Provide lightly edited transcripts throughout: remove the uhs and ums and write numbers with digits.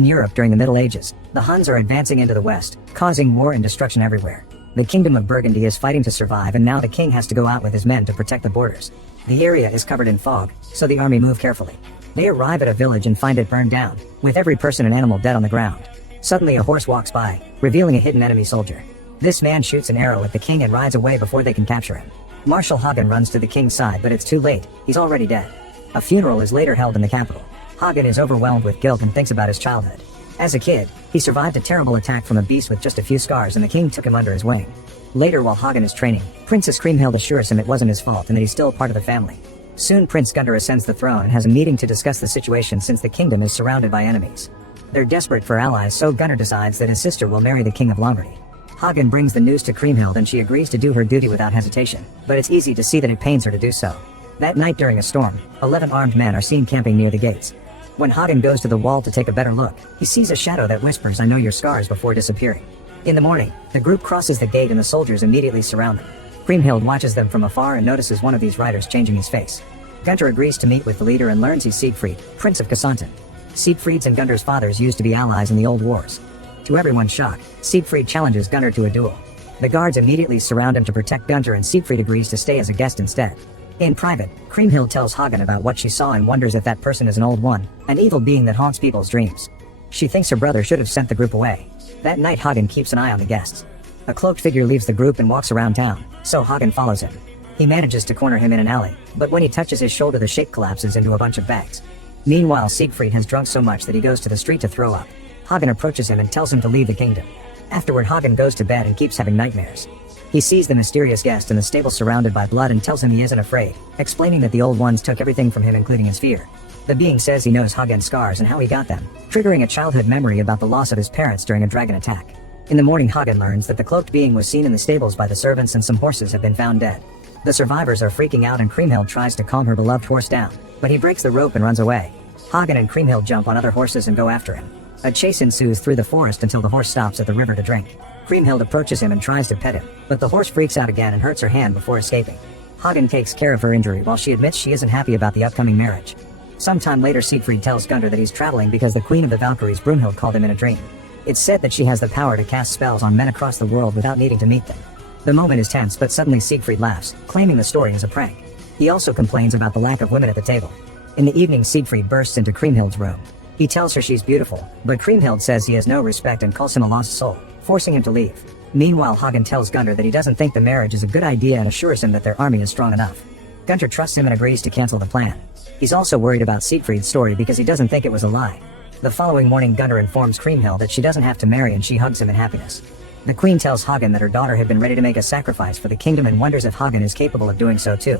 In Europe during the Middle Ages, the Huns are advancing into the west, causing war and destruction everywhere. The kingdom of Burgundy is fighting to survive, and now the king has to go out with his men to protect the borders. The area is covered in fog, so the army move carefully. They arrive at a village and find it burned down, with every person and animal dead on the ground. Suddenly a horse walks by, revealing a hidden enemy soldier. This man shoots an arrow at the king and rides away before they can capture him. Marshal Hagen runs to the king's side, but it's too late, he's already dead. A funeral is later held in the capital. Hagen is overwhelmed with guilt and thinks about his childhood. As a kid, he survived a terrible attack from a beast with just a few scars, and the king took him under his wing. Later, while Hagen is training, Princess Kriemhild assures him it wasn't his fault and that he's still part of the family. Soon Prince Gunther ascends the throne and has a meeting to discuss the situation since the kingdom is surrounded by enemies. They're desperate for allies, so Gunther decides that his sister will marry the king of Lombardy. Hagen brings the news to Kriemhild and she agrees to do her duty without hesitation, but it's easy to see that it pains her to do so. That night during a storm, 11 armed men are seen camping near the gates. When Hagen goes to the wall to take a better look, he sees a shadow that whispers, "I know your scars," before disappearing. In the morning, the group crosses the gate and the soldiers immediately surround them. Kriemhild watches them from afar and notices one of these riders changing his face. Gunther agrees to meet with the leader and learns he's Siegfried, Prince of Cassanten. Siegfried's and Gunther's fathers used to be allies in the old wars. To everyone's shock, Siegfried challenges Gunther to a duel. The guards immediately surround him to protect Gunther, and Siegfried agrees to stay as a guest instead. In private, Kriemhild tells Hagen about what she saw and wonders if that person is an old one, an evil being that haunts people's dreams. She thinks her brother should have sent the group away. That night Hagen keeps an eye on the guests. A cloaked figure leaves the group and walks around town, so Hagen follows him. He manages to corner him in an alley, but when he touches his shoulder the shape collapses into a bunch of bags. Meanwhile, Siegfried has drunk so much that he goes to the street to throw up. Hagen approaches him and tells him to leave the kingdom. Afterward, Hagen goes to bed and keeps having nightmares. He sees the mysterious guest in the stable surrounded by blood and tells him he isn't afraid, explaining that the old ones took everything from him including his fear. The being says he knows Hagen's scars and how he got them, triggering a childhood memory about the loss of his parents during a dragon attack. In the morning, Hagen learns that the cloaked being was seen in the stables by the servants and some horses have been found dead. The survivors are freaking out and Kriemhild tries to calm her beloved horse down, but he breaks the rope and runs away. Hagen and Kriemhild jump on other horses and go after him. A chase ensues through the forest until the horse stops at the river to drink. Kriemhild approaches him and tries to pet him, but the horse freaks out again and hurts her hand before escaping. Hagen takes care of her injury while she admits she isn't happy about the upcoming marriage. Sometime later, Siegfried tells Gunther that he's traveling because the queen of the Valkyries, Brunhild, called him in a dream. It's said that she has the power to cast spells on men across the world without needing to meet them. The moment is tense, but suddenly Siegfried laughs, claiming the story is a prank. He also complains about the lack of women at the table. In the evening, Siegfried bursts into Kriemhild's room. He tells her she's beautiful, but Kriemhild says he has no respect and calls him a lost soul, forcing him to leave. Meanwhile, Hagen tells Gunther that he doesn't think the marriage is a good idea and assures him that their army is strong enough. Gunther trusts him and agrees to cancel the plan. He's also worried about Siegfried's story because he doesn't think it was a lie. The following morning, Gunther informs Kriemhild that she doesn't have to marry and she hugs him in happiness. The queen tells Hagen that her daughter had been ready to make a sacrifice for the kingdom and wonders if Hagen is capable of doing so too.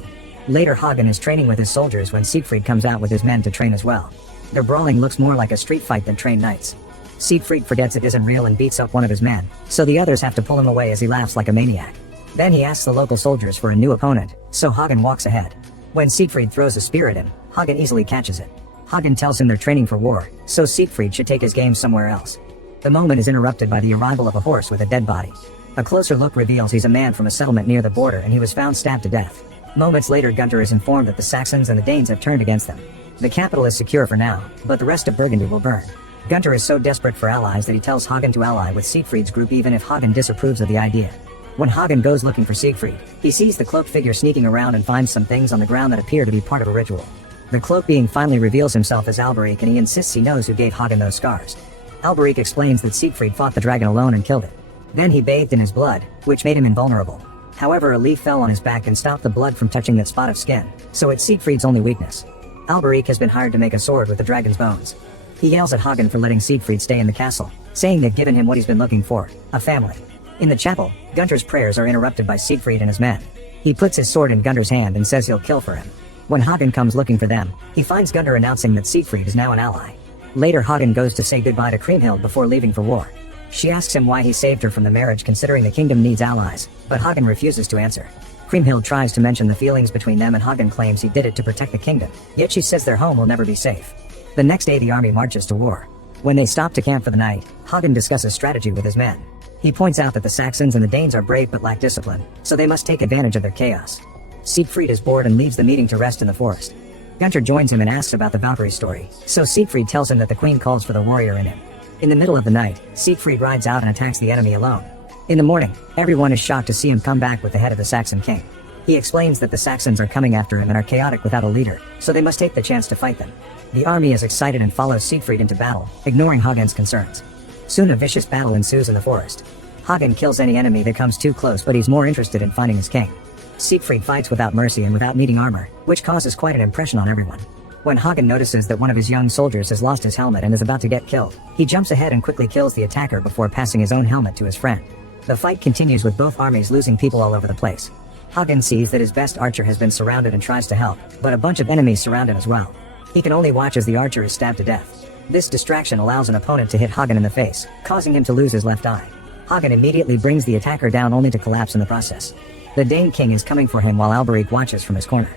Later, Hagen is training with his soldiers when Siegfried comes out with his men to train as well. Their brawling looks more like a street fight than trained knights. Siegfried forgets it isn't real and beats up one of his men, so the others have to pull him away as he laughs like a maniac. Then he asks the local soldiers for a new opponent, so Hagen walks ahead. When Siegfried throws a spear at him, Hagen easily catches it. Hagen tells him they're training for war, so Siegfried should take his game somewhere else. The moment is interrupted by the arrival of a horse with a dead body. A closer look reveals he's a man from a settlement near the border and he was found stabbed to death. Moments later, Gunther is informed that the Saxons and the Danes have turned against them. The capital is secure for now, but the rest of Burgundy will burn. Gunther is so desperate for allies that he tells Hagen to ally with Siegfried's group even if Hagen disapproves of the idea. When Hagen goes looking for Siegfried, he sees the cloaked figure sneaking around and finds some things on the ground that appear to be part of a ritual. The cloaked being finally reveals himself as Alberic and he insists he knows who gave Hagen those scars. Alberic explains that Siegfried fought the dragon alone and killed it. Then he bathed in his blood, which made him invulnerable. However, a leaf fell on his back and stopped the blood from touching that spot of skin, so it's Siegfried's only weakness. Alberic has been hired to make a sword with the dragon's bones. He yells at Hagen for letting Siegfried stay in the castle, saying they've given him what he's been looking for, a family. In the chapel, Gunther's prayers are interrupted by Siegfried and his men. He puts his sword in Gunther's hand and says he'll kill for him. When Hagen comes looking for them, he finds Gunther announcing that Siegfried is now an ally. Later, Hagen goes to say goodbye to Kriemhild before leaving for war. She asks him why he saved her from the marriage considering the kingdom needs allies, but Hagen refuses to answer. Kriemhild tries to mention the feelings between them and Hagen claims he did it to protect the kingdom, yet she says their home will never be safe. The next day the army marches to war. When they stop to camp for the night, Hagen discusses strategy with his men. He points out that the Saxons and the Danes are brave but lack discipline, so they must take advantage of their chaos. Siegfried is bored and leaves the meeting to rest in the forest. Gunther joins him and asks about the Valkyrie story, so Siegfried tells him that the queen calls for the warrior in him. In the middle of the night, Siegfried rides out and attacks the enemy alone. In the morning, everyone is shocked to see him come back with the head of the Saxon king. He explains that the Saxons are coming after him and are chaotic without a leader, so they must take the chance to fight them. The army is excited and follows Siegfried into battle, ignoring Hagen's concerns. Soon a vicious battle ensues in the forest. Hagen kills any enemy that comes too close, but he's more interested in finding his king. Siegfried fights without mercy and without needing armor, which causes quite an impression on everyone. When Hagen notices that one of his young soldiers has lost his helmet and is about to get killed, he jumps ahead and quickly kills the attacker before passing his own helmet to his friend. The fight continues with both armies losing people all over the place. Hagen sees that his best archer has been surrounded and tries to help, but a bunch of enemies surround him as well. He can only watch as the archer is stabbed to death. This distraction allows an opponent to hit Hagen in the face, causing him to lose his left eye. Hagen immediately brings the attacker down only to collapse in the process. The Dane king is coming for him while Alberic watches from his corner.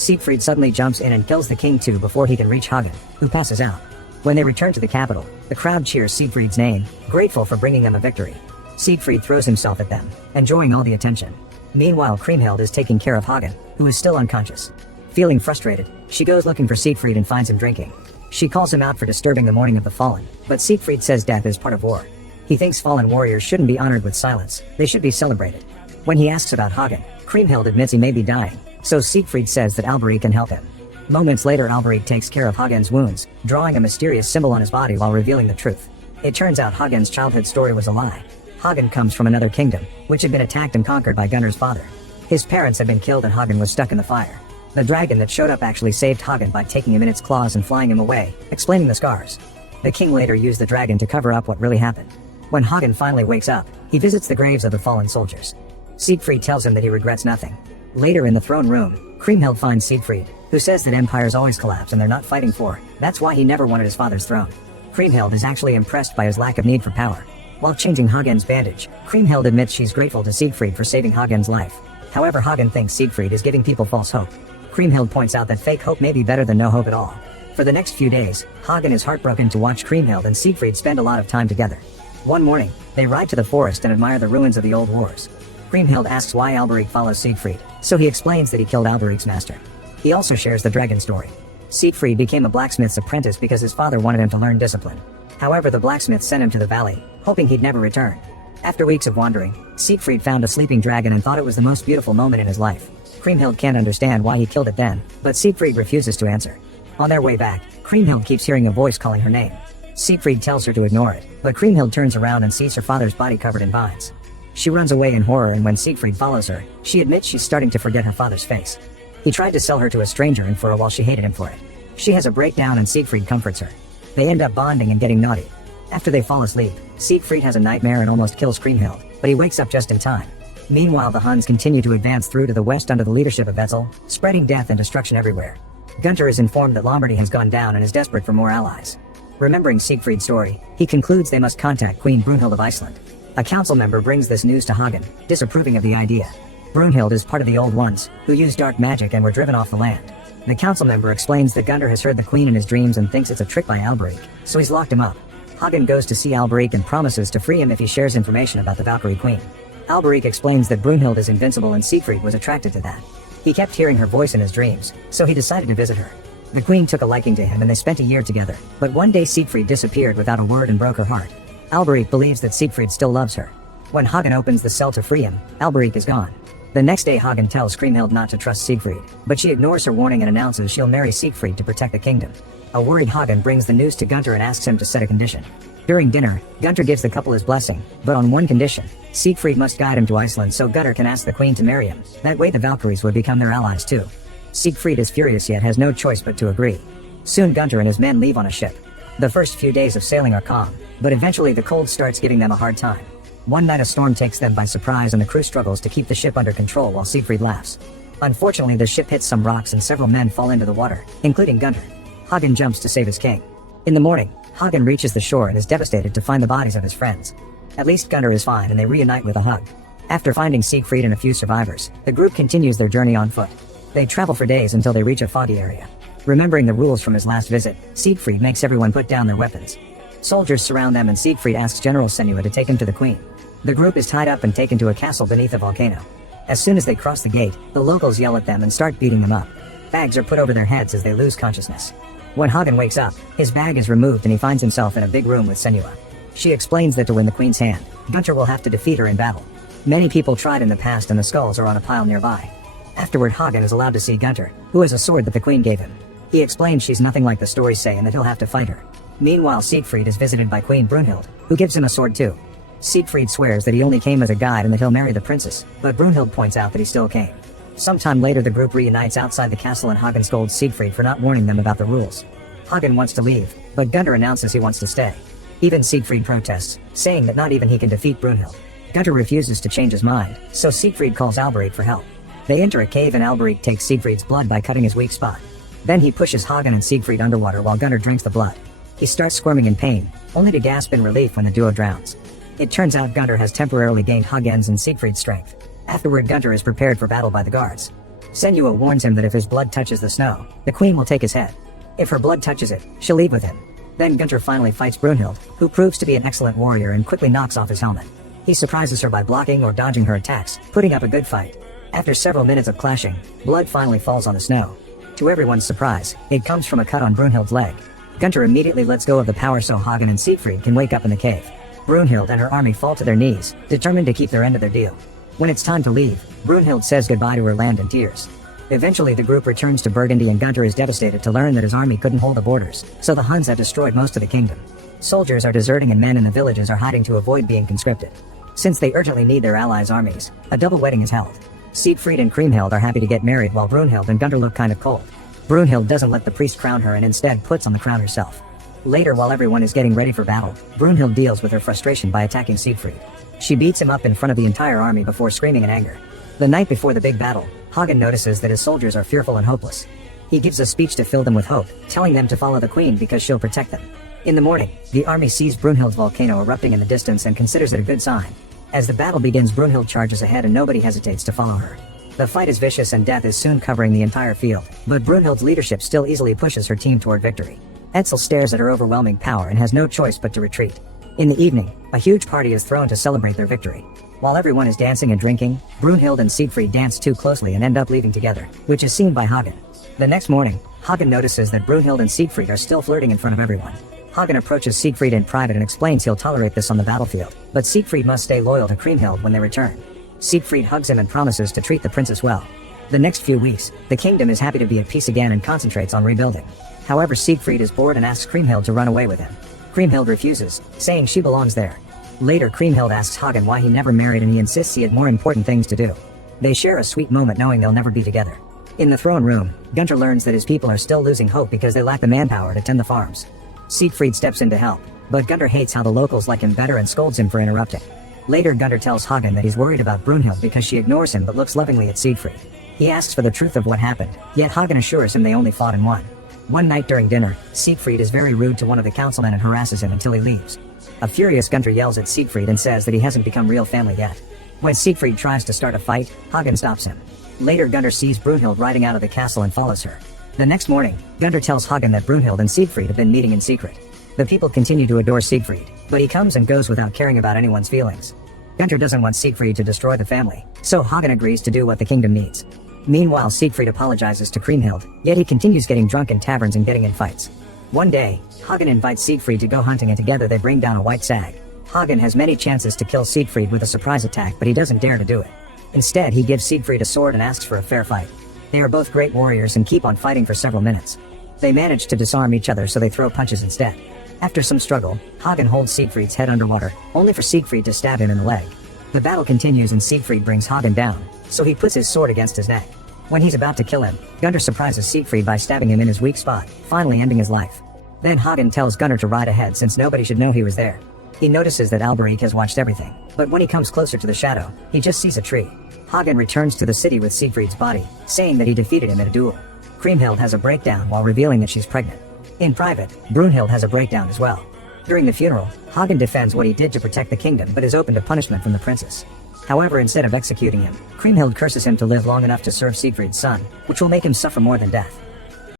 Siegfried suddenly jumps in and kills the king too before he can reach Hagen, who passes out. When they return to the capital, the crowd cheers Siegfried's name, grateful for bringing them a victory. Siegfried throws himself at them, enjoying all the attention. Meanwhile, Kriemhild is taking care of Hagen, who is still unconscious. Feeling frustrated, she goes looking for Siegfried and finds him drinking. She calls him out for disturbing the mourning of the fallen, but Siegfried says death is part of war. He thinks fallen warriors shouldn't be honored with silence, they should be celebrated. When he asks about Hagen, Kriemhild admits he may be dying, so Siegfried says that Alberic can help him. Moments later, Alberic takes care of Hagen's wounds, drawing a mysterious symbol on his body while revealing the truth. It turns out Hagen's childhood story was a lie. Hagen comes from another kingdom, which had been attacked and conquered by Gunnar's father. His parents had been killed and Hagen was stuck in the fire. The dragon that showed up actually saved Hagen by taking him in its claws and flying him away, explaining the scars. The king later used the dragon to cover up what really happened. When Hagen finally wakes up, he visits the graves of the fallen soldiers. Siegfried tells him that he regrets nothing. Later in the throne room, Kriemhild finds Siegfried, who says that empires always collapse and they're not fighting for. That's why he never wanted his father's throne. Kriemhild is actually impressed by his lack of need for power. While changing Hagen's bandage, Kriemhild admits she's grateful to Siegfried for saving Hagen's life. However, Hagen thinks Siegfried is giving people false hope. Kriemhild points out that fake hope may be better than no hope at all. For the next few days, Hagen is heartbroken to watch Kriemhild and Siegfried spend a lot of time together. One morning, they ride to the forest and admire the ruins of the old wars. Kriemhild asks why Alberic follows Siegfried, so he explains that he killed Alberic's master. He also shares the dragon story. Siegfried became a blacksmith's apprentice because his father wanted him to learn discipline. However, the blacksmith sent him to the valley, hoping he'd never return. After weeks of wandering, Siegfried found a sleeping dragon and thought it was the most beautiful moment in his life. Kriemhild can't understand why he killed it then, but Siegfried refuses to answer. On their way back, Kriemhild keeps hearing a voice calling her name. Siegfried tells her to ignore it, but Kriemhild turns around and sees her father's body covered in vines. She runs away in horror, and when Siegfried follows her, she admits she's starting to forget her father's face. He tried to sell her to a stranger and for a while she hated him for it. She has a breakdown and Siegfried comforts her. They end up bonding and getting naughty. After they fall asleep, Siegfried has a nightmare and almost kills Kriemhild, but he wakes up just in time. Meanwhile, the Huns continue to advance through to the west under the leadership of Etzel, spreading death and destruction everywhere. Gunther is informed that Lombardy has gone down and is desperate for more allies. Remembering Siegfried's story, he concludes they must contact Queen Brunhild of Iceland. A council member brings this news to Hagen, disapproving of the idea. Brunhild is part of the Old Ones, who used dark magic and were driven off the land. The council member explains that Gunther has heard the queen in his dreams and thinks it's a trick by Alberic, so he's locked him up. Hagen goes to see Alberic and promises to free him if he shares information about the Valkyrie Queen. Alberic explains that Brunhild is invincible and Siegfried was attracted to that. He kept hearing her voice in his dreams, so he decided to visit her. The queen took a liking to him and they spent a year together, but one day Siegfried disappeared without a word and broke her heart. Alberic believes that Siegfried still loves her. When Hagen opens the cell to free him, Alberic is gone. The next day Hagen tells Kriemhild not to trust Siegfried, but she ignores her warning and announces she'll marry Siegfried to protect the kingdom. A worried Hagen brings the news to Gunther and asks him to set a condition. During dinner, Gunther gives the couple his blessing, but on one condition: Siegfried must guide him to Iceland so Gunther can ask the queen to marry him. That way the Valkyries would become their allies too. Siegfried is furious yet has no choice but to agree. Soon Gunther and his men leave on a ship. The first few days of sailing are calm, but eventually the cold starts giving them a hard time. One night a storm takes them by surprise and the crew struggles to keep the ship under control while Siegfried laughs. Unfortunately, the ship hits some rocks and several men fall into the water, including Gunther. Hagen jumps to save his king. In the morning, Hagen reaches the shore and is devastated to find the bodies of his friends. At least Gunther is fine and they reunite with a hug. After finding Siegfried and a few survivors, the group continues their journey on foot. They travel for days until they reach a foggy area. Remembering the rules from his last visit, Siegfried makes everyone put down their weapons. Soldiers surround them and Siegfried asks General Senua to take him to the queen. The group is tied up and taken to a castle beneath a volcano. As soon as they cross the gate, the locals yell at them and start beating them up. Bags are put over their heads as they lose consciousness. When Hagen wakes up, his bag is removed and he finds himself in a big room with Senua. She explains that to win the queen's hand, Gunter will have to defeat her in battle. Many people tried in the past and the skulls are on a pile nearby. Afterward, Hagen is allowed to see Gunter, who has a sword that the queen gave him. He explains she's nothing like the stories say and that he'll have to fight her. Meanwhile, Siegfried is visited by Queen Brunhild, who gives him a sword too. Siegfried swears that he only came as a guide and that he'll marry the princess, but Brunhild points out that he still came. Sometime later, the group reunites outside the castle and Hagen scolds Siegfried for not warning them about the rules. Hagen wants to leave, but Gunter announces he wants to stay. Even Siegfried protests, saying that not even he can defeat Brunhild. Gunter refuses to change his mind, so Siegfried calls Alberic for help. They enter a cave and Alberic takes Siegfried's blood by cutting his weak spot. Then he pushes Hagen and Siegfried underwater while Gunter drinks the blood. He starts squirming in pain, only to gasp in relief when the duo drowns. It turns out Gunter has temporarily gained Hagen's and Siegfried's strength. Afterward, Gunter is prepared for battle by the guards. Senua warns him that if his blood touches the snow, the queen will take his head. If her blood touches it, she'll leave with him. Then Gunter finally fights Brunhild, who proves to be an excellent warrior and quickly knocks off his helmet. He surprises her by blocking or dodging her attacks, putting up a good fight. After several minutes of clashing, blood finally falls on the snow. To everyone's surprise, it comes from a cut on Brunhild's leg. Gunter immediately lets go of the power so Hagen and Siegfried can wake up in the cave. Brunhild and her army fall to their knees, determined to keep their end of their deal. When it's time to leave, Brunhild says goodbye to her land in tears. Eventually, the group returns to Burgundy and Gunter is devastated to learn that his army couldn't hold the borders, so the Huns have destroyed most of the kingdom. Soldiers are deserting and men in the villages are hiding to avoid being conscripted. Since they urgently need their allies' armies, a double wedding is held. Siegfried and Kriemhild are happy to get married while Brunhild and Gunter look kind of cold. Brunhild doesn't let the priest crown her and instead puts on the crown herself. Later, while everyone is getting ready for battle, Brunhild deals with her frustration by attacking Siegfried. She beats him up in front of the entire army before screaming in anger. The night before the big battle, Hagen notices that his soldiers are fearful and hopeless. He gives a speech to fill them with hope, telling them to follow the queen because she'll protect them. In the morning, the army sees Brunhild's volcano erupting in the distance and considers it a good sign. As the battle begins, Brunhild charges ahead and nobody hesitates to follow her. The fight is vicious and death is soon covering the entire field, but Brunhild's leadership still easily pushes her team toward victory. Etzel stares at her overwhelming power and has no choice but to retreat. In the evening, a huge party is thrown to celebrate their victory. While everyone is dancing and drinking, Brunhild and Siegfried dance too closely and end up leaving together, which is seen by Hagen. The next morning, Hagen notices that Brunhild and Siegfried are still flirting in front of everyone. Hagen approaches Siegfried in private and explains he'll tolerate this on the battlefield, but Siegfried must stay loyal to Kriemhild when they return. Siegfried hugs him and promises to treat the princess well. The next few weeks, the kingdom is happy to be at peace again and concentrates on rebuilding. However, Siegfried is bored and asks Kriemhild to run away with him. Kriemhild refuses, saying she belongs there. Later, Kriemhild asks Hagen why he never married and he insists he had more important things to do. They share a sweet moment knowing they'll never be together. In the throne room, Gunter learns that his people are still losing hope because they lack the manpower to tend the farms. Siegfried steps in to help, but Gunter hates how the locals like him better and scolds him for interrupting. Later, Gunter tells Hagen that he's worried about Brunhild because she ignores him but looks lovingly at Siegfried. He asks for the truth of what happened, yet Hagen assures him they only fought and won. One night during dinner, Siegfried is very rude to one of the councilmen and harasses him until he leaves. A furious Gunter yells at Siegfried and says that he hasn't become real family yet. When Siegfried tries to start a fight, Hagen stops him. Later, Gunter sees Brunhild riding out of the castle and follows her. The next morning, Gunter tells Hagen that Brunhild and Siegfried have been meeting in secret. The people continue to adore Siegfried, but he comes and goes without caring about anyone's feelings. Gunter doesn't want Siegfried to destroy the family, so Hagen agrees to do what the kingdom needs. Meanwhile, Siegfried apologizes to Kriemhild, yet he continues getting drunk in taverns and getting in fights. One day, Hagen invites Siegfried to go hunting and together they bring down a white stag. Hagen has many chances to kill Siegfried with a surprise attack, but he doesn't dare to do it. Instead, he gives Siegfried a sword and asks for a fair fight. They are both great warriors and keep on fighting for several minutes. They manage to disarm each other, so they throw punches instead. After some struggle, Hagen holds Siegfried's head underwater, only for Siegfried to stab him in the leg. The battle continues and Siegfried brings Hagen down, so he puts his sword against his neck. When he's about to kill him, Gunter surprises Siegfried by stabbing him in his weak spot, finally ending his life. Then Hagen tells Gunter to ride ahead since nobody should know he was there. He notices that Alberic has watched everything, but when he comes closer to the shadow, he just sees a tree. Hagen returns to the city with Siegfried's body, saying that he defeated him in a duel. Kriemhild has a breakdown while revealing that she's pregnant. In private, Brunhild has a breakdown as well. During the funeral, Hagen defends what he did to protect the kingdom but is open to punishment from the princess. However, instead of executing him, Kriemhild curses him to live long enough to serve Siegfried's son, which will make him suffer more than death.